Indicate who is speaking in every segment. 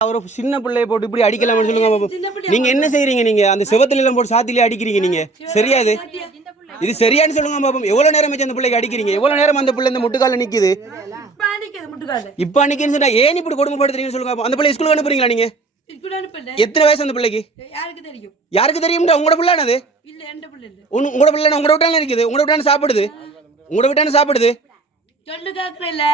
Speaker 1: ஒரு சின்ன பிள்ளைய போட்டு இப்படி அடிக்கலாம்னு சொல்லுங்க. நீங்க என்ன செய்றீங்க நீங்க? அந்த செவத்துல எல்லாம் போட்டு சாத்திலே அடிக்கிறீங்க நீங்க. சரியாது? இது சரியான்னு சொல்லுங்க பாப்போம் எவ்வளவு நேரம் வச்சு அந்த பிள்ளைக்கு அடிக்கிறீங்க? எவ்வளவு நேரம் அந்த பிள்ளை இந்த முட்டுக்கால நிக்குது? இப்ப அன்னைக்குன்னு சொன்னா ஏன் இப்படி கொடுமைப்படுத்துறீங்கன்னு சொல்லுங்க. அந்த பிள்ளை ஸ்கூலுக்கு அனுப்புறீங்களா நீங்க? எத்தனை வயசு அந்த பிள்ளைக்கு?
Speaker 2: யாருக்கு தெரியும்?
Speaker 1: உங்களோட பிள்ளைனது
Speaker 2: இல்ல எந்த பிள்ளை இல்ல
Speaker 1: உன்- உங்களோட பிள்ளை உங்களோட விட்டான இருக்குது. உங்களோட விட்டான சாப்பிடுது? உங்களோட விட்டான சாப்பிடுது?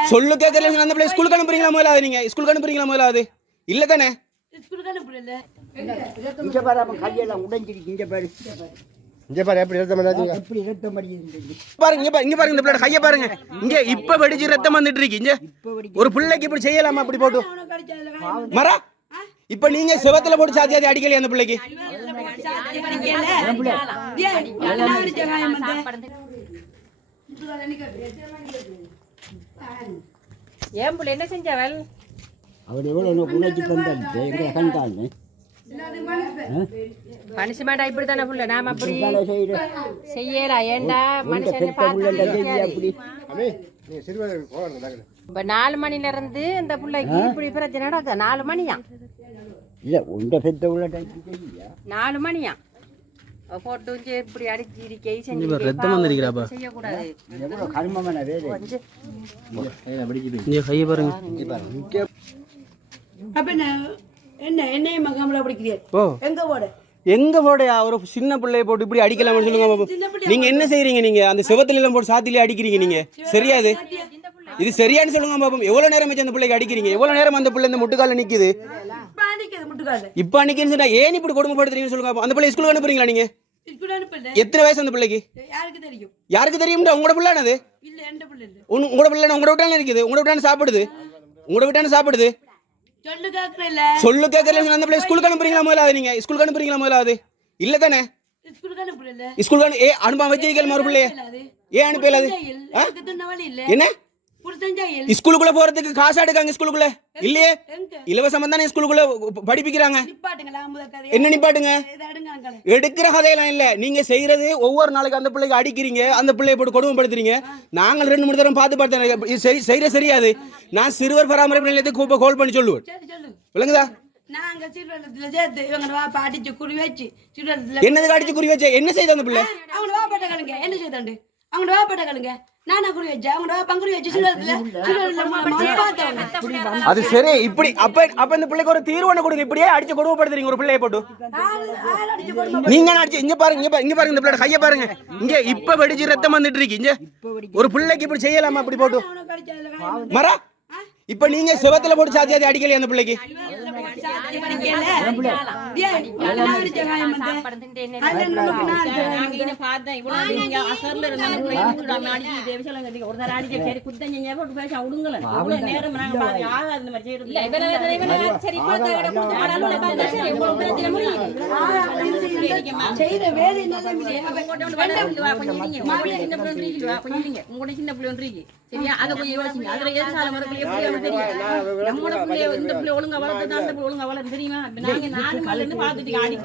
Speaker 2: சொல்லு
Speaker 1: கேட்கல அந்த பிள்ளை ஸ்கூலுக்கு அனுப்புறீங்களா முதலாவது நீங்க? ஸ்கூலுக்கு அனுப்புறீங்களா முதலாவது? இல்ல தானே
Speaker 2: ஸ்கூலுக்கு அனுப்பல
Speaker 3: இங்க பாரு அவன் கையெல்லாம் உடைஞ்சிருக்கு இங்க பாரு.
Speaker 4: இங்க பாரு எப்படி ரத்தம் பண்ணாதீங்க
Speaker 3: எப்படி ரத்தம் அடிக்குது
Speaker 1: பாருங்க இங்க பாருங்க இங்க பாருங்க இந்த பிள்ளை கைய பாருங்க. இங்க இப்ப வெடிச்சு ரத்தம் வந்துட்டு இருக்கு. இங்க ஒரு பிள்ளைக்கு இப்படி செய்யலாமா? இப்படி போட்டு. மரா இப்ப நீங்க செவத்துல போட்டு சாத்தி சாத்தி அடிக்கலையா அந்த பிள்ளைக்கு.
Speaker 5: ஏன் புள்ள என்ன செஞ்சவள்?
Speaker 3: அவர் எவ்வளவு உடைச்சி தந்தாச்சு எங்க கண்டாங்க
Speaker 2: எல்லாத்தையும் மனுஷன்.
Speaker 5: மனுஷமாடா இப்படி தானே புள்ள? நாம அப்படி செய்யலா ஏண்டா மனுஷனை
Speaker 3: அப்படி?
Speaker 5: இப்ப நாலு மணில இருந்து இந்த புள்ளைக்கு இப்படி பிரச்சனை நடக்குது? நாலு மணியா?
Speaker 3: இல்ல உண்ட பெத்த
Speaker 5: நாலு மணியா? போட்டு இப்படி அடிச்சு இருக்கை செஞ்சு
Speaker 1: பாரு, ரத்தம் வந்திருக்குறாப்பா.
Speaker 5: செய்யக்கூடாது.
Speaker 3: எவ்வளவு கர்மமான வேலை.
Speaker 1: இங்க. கைய பாருங்க.
Speaker 2: அப்ப என்ன? மகாமலா பிடிக்கிறீர்?
Speaker 1: ஓ.
Speaker 2: எங்க போட
Speaker 1: எங்க போடையா ஒரு சின்ன பிள்ளைய போட்டு இப்படி அடிக்கலாம்னு சொல்லுங்க நீங்க என்ன செய்றீங்க நீங்க? அந்த செவத்துல எல்லாம் போட்டு சாத்திலே அடிக்கிறீங்க நீங்க. சரியாது? இது சரியான்னு சொல்லுங்க பாப்போம் எவ்வளவு நேரம் வச்சு அந்த பிள்ளைக்கு அடிக்கிறீங்க? எவ்வளவு நேரம் அந்த பிள்ளை இந்த முட்டுக்கால நிக்குது? இப்ப அன்னைக்குன்னு சொன்னா ஏன் இப்படி கொடுமைப்படுத்துறீங்கன்னு சொல்லுங்க. அந்த பிள்ளை ஸ்கூலுக்கு அனுப்புறீங்களா நீங்க? எத்தனை வயசு அந்த பிள்ளைக்கு?
Speaker 2: யாருக்கு தெரியும்?
Speaker 1: உங்களோட பிள்ளைனது உங்களோட பிள்ளை உங்களோட விட்டான இருக்குது? உங்களோட விட்டான சாப்பிடுது? உங்களோட விட்டான சாப்பிடுது?
Speaker 2: சொல்லு கேக்குறேன்
Speaker 1: சொல்லு கேட்கல அந்த பிள்ளை ஸ்கூலுக்கு அனுப்புறீங்களா முதலாவது நீங்க ஸ்கூலுக்கு அனுப்புறீங்களா முதலாவது இல்ல தானே
Speaker 2: ஸ்கூலுக்கு அனுப்பல
Speaker 1: ஸ்கூலுக்கு ஏ அனுப்ப வச்சிருக்கல மறு பிள்ளைய ஏன் அனுப்பல அது
Speaker 2: எனக்கு தின்ன வழி இல்ல
Speaker 1: என்ன ஸ்கூலுக்குள்ள போறதுக்கு காசா எடுக்காங்க ஸ்கூலுக்குள்ள? இல்லையே? இலவசமா தானே ஸ்கூலுக்குள்ள படிப்பிக்கிறாங்க. என்ன நிப்பாட்டுங்க? எடுக்கிற கதையெல்லாம் இல்ல. நீங்க செய்யறது ஒவ்வொரு நாளைக்கு அந்த பிள்ளைக்கு அடிக்கிறீங்க அந்த பிள்ளைய போட்டு கொடுமைப்படுத்துறீங்க. நாங்கள் ரெண்டு மூணு தரம் பார்த்து பார்த்தேன். சரி செய்யற சரியாது. நான் சிறுவர் பராமரிப்பு நிலையத்துக்கு கூப்ப கால் பண்ணி சொல்லுவேன். விளங்குதா?
Speaker 2: நாங்க சிறுவலத்துல சேர்த்து இவங்க வா பாட்டிச்சு குறி வச்சு சிறுவலத்துல
Speaker 1: என்னதுக்கு அடிச்சு குறி வச்ச? என்ன செய்த அந்த பிள்ளை?
Speaker 2: அவங்க கலுங்க என்ன செய்தாண்டு அவங்க வா பட்ட கலுங்க
Speaker 1: அது சரி இப்படி அப்ப அப்ப இந்த பிள்ளைக்கு ஒரு தீர்வு கொடுங்க. இப்படியே அடிச்சு கொடுமைப்படுத்துறீங்க ஒரு பிள்ளைய போட்டு. நீங்க அடிச்சு இங்க பாருங்க இங்க பாருங்க இங்க பாருங்க இந்த பிள்ளை கைய பாருங்க. இங்க இப்ப வெடிச்சு ரத்தம் வந்துட்டு இருக்கு. இங்க ஒரு பிள்ளைக்கு இப்படி செய்யலாமா? அப்படி போட்டு. மரா இப்ப நீங்க செவத்துல போட்டு சாத்தி அடிக்கலையா அந்த பிள்ளைக்கு?
Speaker 2: செய்த வேலை.
Speaker 6: உங்களோட சின்ன பிள்ளை ஒன்று. சரியா? அதை கொஞ்சம் யோசிங்க. அதுல அவனுக்கு தெரியும் நம்மளோட பிள்ளைய இந்த பிள்ளை ஒழுங்கா வளர்த்தா அந்த பிள்ளை. ஒழுங்கா வளரும் தெரியுமா? நாங்க நாலு நாள்ல இருந்து பார்த்துட்டு அடிக்கி